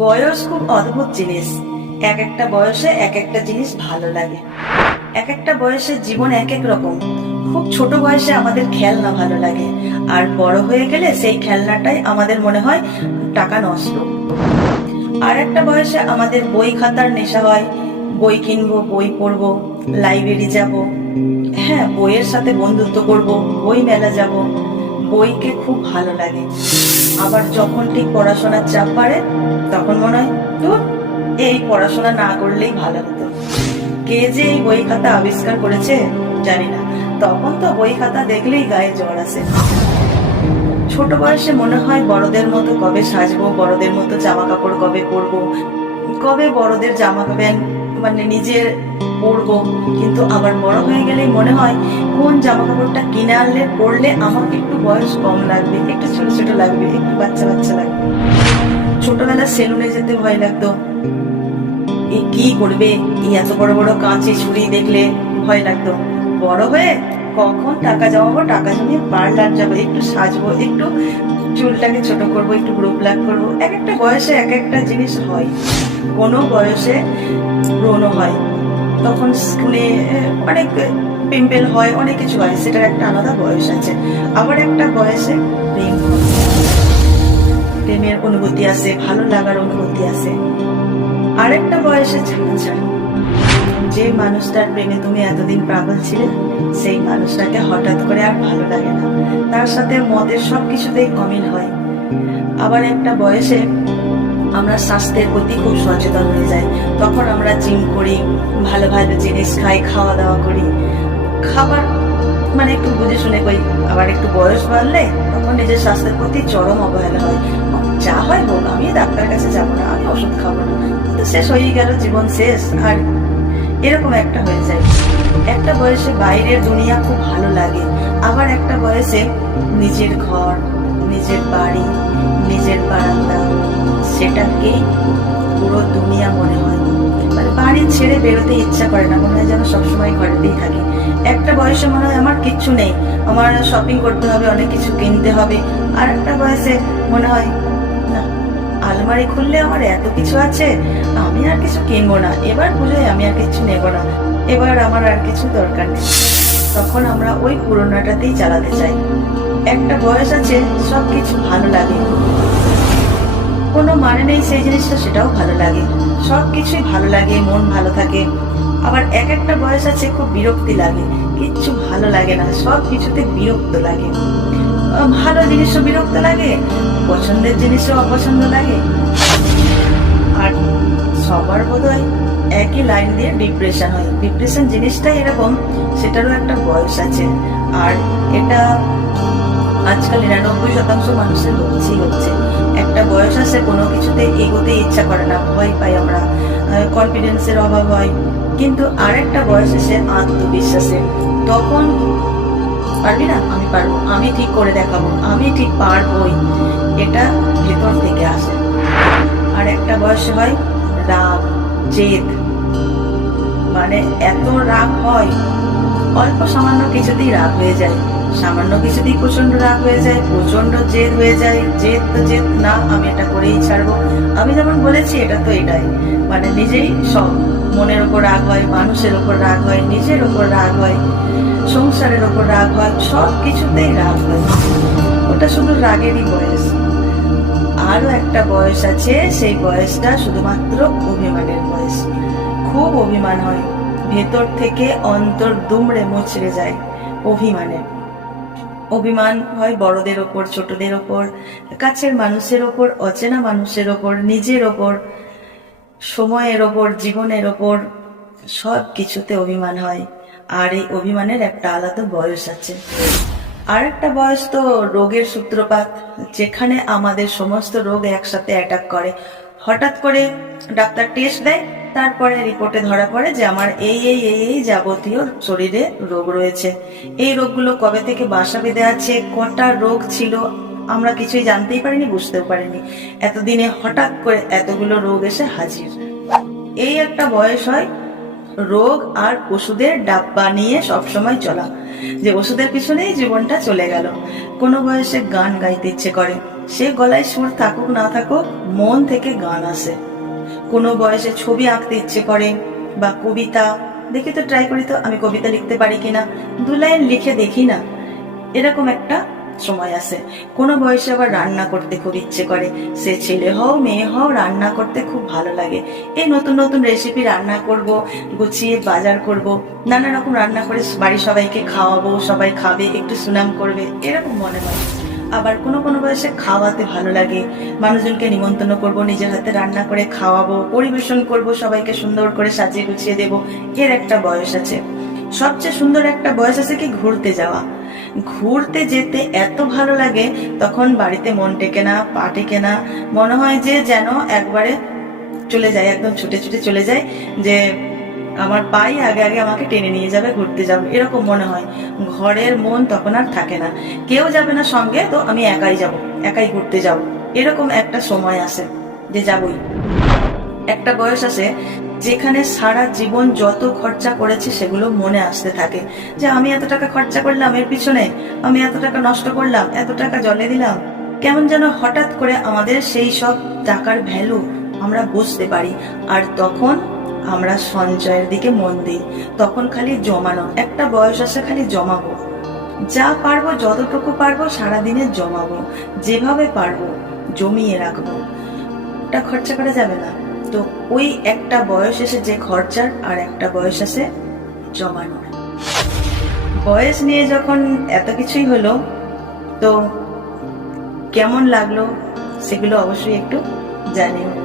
বয়স খুব অদ্ভুত জিনিস। এক একটা বয়সে এক একটা জিনিস ভালো লাগে। এক একটা বয়সে জীবন এক এক রকম। খুব ছোট বয়সে আমাদের খেলনা ভালো লাগে। আর বড় হয়ে গেলে সেই খেলনাটাই আমাদের মনে হয় টাকা নষ্ট। আর একটা বয়সে আমাদের বই খাতার নেশা হয়। বই কিনবো, বই পড়ব, লাইব্রেরি যাব। হ্যাঁ বইয়ের সাথে বন্ধুত্ব করব, বই মেলা যাব। বইকে খুব ভালো লাগে। আবার যখন ঠিক পড়াশোনার চাপ বাড়ে, তখন মনে হয় তো এই পড়াশোনা না করলেই ভালো হতো। কে যে এই বই খাতা আবিষ্কার করেছে, জানি না। তখন তো বই খাতা দেখলেই গায়ে জ্বর আসে। ছোট বয়সে মনে হয় বড়দের মতো কবে সাজবো, বড়দের মতো জামা কাপড় কবে পরবো। কবে বড়দের জামা প্যান্ট মানে নিজের পরবো। কিন্তু আবার বড় হয়ে গেলেই মনে হয়, কোন জামা কাপড়টা কিনে আনলে, পরলে আমাকে একটু বয়স কম লাগবে, একটু ছোট ছোট লাগবে, একটু বাচ্চা বাচ্চা লাগবে। ছোটবেলা সেলুনে যেতে ভয় লাগতো। এ কি করবে? এই এত বড় বড় কাঁচি ছুরি দেখলে ভয় লাগতো। বড় হয়ে কখন টাকা জমাবো, টাকা জমিয়ে পার্লার যাব, একটু সাজবো, একটু চুলটাকে ছোট করব, একটু গ্রুপ ব্ল্যাক করব। এক একটা বয়সে এক একটা জিনিস হয়। কোনো বয়সে ব্রণ হয়। তখন স্কুলে অনেক পিম্পেল হয়, অনেক কিছু হয়, সেটার একটা আলাদা বয়স আছে। আবার একটা বয়সে প্রেম প্রেমের অনুভূতি আছে, ভালো লাগার অনুভূতি আছে। আরেকটা বয়সে ছাড়া ছাড়া যে মানুষটার প্রেমে তুমি এতদিন পাগল ছিলে, সেই মানুষটাকে হঠাৎ করে আর ভালো লাগে না। তার সাথে মদের সব কিছুতেই অমিল হয়। আবার একটা বয়সে আমরা স্বাস্থ্যের প্রতি খুব সচেতন হয়ে যাই। তখন আমরা জিম করি, ভালো ভালো জিনিস খাই, খাওয়া দাওয়া করি। খাবার মানে একটু বুঝে শুনে করি আবার একটু বয়স বাড়লে তখন নিজের স্বাস্থ্যের প্রতি চরম অবহেলা হয়। যা হয় হোক, আমি ডাক্তার কাছে যাব না, আমি ওষুধ খাব না। তো শেষ হয়ে গেল, জীবন শেষ। আর এরকম একটা হয়ে যায়। একটা বয়সে বাইরের দুনিয়া খুব ভালো লাগে। আবার একটা বয়সে নিজের ঘর, নিজের বাড়ি, নিজের বারান্দা সেটাকেই পুরো দুনিয়া মনে হয়। মানে বাড়ি ছেড়ে বেরোতে ইচ্ছা করে না, মনে হয় যেন সবসময় ঘরেতেই থাকি। একটা বয়সে মনে হয় আমার কিচ্ছু নেই। আমার শপিং করতে হবে, অনেক কিছু কিনতে হবে। আর একটা বয়সে মনে হয়, না, আলমারি খুললে আমার এত কিছু আছে, আমি আর কিছু কিনবো না। এবার পুজোয় আমি আর কিছু নেব না। এবার আমার আর কিছু দরকার নেই। তখন আমরা ওই পুরোনোটাতেই চালাতে চাই। একটা বয়স আছে সব কিছু ভালো লাগে। কোনো মানে নেই সেই জিনিসটা, সেটাও ভালো লাগে। সব কিছুই ভালো লাগে, মন ভালো থাকে। আবার এক একটা বয়স আছে, খুব বিরক্তি লাগে। কিচ্ছু ভালো লাগে না সব কিছুতে বিরক্ত লাগে। ভালো জিনিসও বিরক্ত লাগে, পছন্দের জিনিসও অপছন্দ লাগে। আর সবার বোধহয় একই লাইন দিয়ে ডিপ্রেশন হয়। ডিপ্রেশন জিনিসটাই এরকম, সেটারও একটা বয়স আছে। আর এটা আজকাল নিরানব্বই শতাংশ মানুষের হচ্ছেই হচ্ছে। একটা বয়স আছে, কোনো কিছুতে এগোতে ইচ্ছা করে না, ভয় পাই আমরা। কনফিডেন্সের অভাব হয়। কিন্তু আরেকটা বয়স এসে আত্মবিশ্বাসে। তখন পারবি না? আমি পারব। আমি ঠিক করে দেখাবো। আমি ঠিক পারবই। এটা ভেতর থেকে আসে। আর একটা বয়সে হয় রাগ, জেদ। মানে এত রাগ হয়, অল্প সামান্য কিছুতেই রাগ হয়ে যায়। সামান্য কিছুতেই প্রচণ্ড রাগ হয়ে যায় প্রচণ্ড জেদ হয়ে যায়, জেদ তো জেদ না, আমি এটা করেই ছাড়বো। আমি যেমন বলেছি, এটা তো এটাই। মানে নিজেই সব মনের ওপর রাগ হয়, মানুষের ওপর রাগ হয়, নিজের ওপর রাগ হয়, সংসারের ওপর রাগ হয়, সব কিছুতেই রাগ হয়। ওটা শুধু রাগেরই বয়স। আরও একটা বয়স আছে, সেই বয়সটা শুধুমাত্র অভিমানের বয়স। খুব অভিমান হয়, ভেতর থেকে অন্তর দুমড়ে মুচড়ে যায় অভিমানে অভিমান হয় বড়দের ওপর, ছোটদের ওপর, কাছের মানুষের ওপর, অচেনা মানুষের ওপর, নিজের ওপর, সময়ের ওপর, জীবনের ওপর সব কিছুতে অভিমান হয়। আর এই অভিমানের একটা আলাদা বয়স আছে। আর একটা বয়স তো রোগের সূত্রপাত, যেখানে আমাদের সমস্ত রোগ একসাথে অ্যাটাক করে। হঠাৎ করে ডাক্তার টেস্ট দেয় তারপরে রিপোর্টে ধরা পড়ে যে আমার এই এই এই এই যাবতীয় শরীরে রোগ রয়েছে। এই রোগগুলো কবে থেকে বাসা বেঁধে আছে, কটা রোগ ছিল, আমরা কিছুই জানতেই পারিনি, বুঝতেও পারিনি। এতদিনে হঠাৎ করে এতগুলো রোগ এসে হাজির। এই একটা বয়স হয়, রোগ আর ওষুধের ডাব্বা নিয়ে সবসময় চলা, যে ওষুধের পিছনেই জীবনটা চলে গেল। কোনো বয়সে গান গাইতে ইচ্ছে করে, সে গলায় সুর থাকুক, না থাকুক, মন থেকে গান আসে। কোনো বয়সে ছবি আঁকতে ইচ্ছে করে বা কবিতা, দেখি তো ট্রাই করি তো আমি কবিতা লিখতে পারি কিনা। দু লাইন লিখে দেখি না, এরকম একটা সময় আসে কোনো বয়সে আবার রান্না করতে খুব ইচ্ছে করে। সে ছেলে হও, মেয়ে হও, রান্না করতে খুব ভালো লাগে। এই নতুন নতুন রেসিপি রান্না করব, গুছিয়ে বাজার করব, নানা রকম রান্না করে বাড়ির সবাইকে খাওয়াবো, সবাই খাবে, একটু সুনাম করবে, এরকম মনে হয়। আবার কোনো কোনো বয়সে খাওয়াতে ভালো লাগে। মানুষজনকে নিমন্ত্রণ করব, নিজের হাতে রান্না করে খাওয়াবো, পরিবেশন করব, সবাইকে সুন্দর করে সাজিয়ে গুছিয়ে দেব। এর একটা বয়স আছে। সবচেয়ে সুন্দর একটা বয়স আছে কি ঘুরতে যাওয়া। ঘুরতে যেতে এত ভালো লাগে, তখন বাড়িতে মন টেকে না, পা টেকে না। মনে হয় যে যেন একবারে চলে যায়, একদম ছুটে ছুটে চলে যায়, যে আমার পাই আগে আগে আমাকে টেনে নিয়ে যাবে, ঘুরতে যাব, এরকম মনে হয়। ঘরের মন তখন আর থাকে না। কেউ যাবে না সঙ্গে, তো আমি একাই যাব, একাই ঘুরতে যাব। এরকম একটা সময় আসে যে যাবই। একটা বয়স আছে যেখানে সারা জীবন যত খরচা করেছি সেগুলো মনে আসতে থাকে। যে আমি এত টাকা খরচা করলাম, এর পিছনে আমি এত টাকা নষ্ট করলাম, এত টাকা জলে দিলাম। কেমন যেন হঠাৎ করে আমাদের সেই সব টাকার ভ্যালু আমরা বুঝতে পারি। আর তখন আমরা সঞ্চয়ের দিকে মন দিই, তখন খালি জমানো, একটা বয়স আসে খালি জমাবো। যা পারব, যতটুকু পারব, সারাদিনে জমাবো, যেভাবে পারব, জমিয়ে রাখব। ওটা খরচা করা যাবে না। তো ওই একটা বয়স এসে যে খরচার, আর একটা বয়স আছে জমানোর। বয়স নিয়ে যখন এত কিছুই হলো, তো কেমন লাগল সেগুলো অবশ্যই একটু জানিও।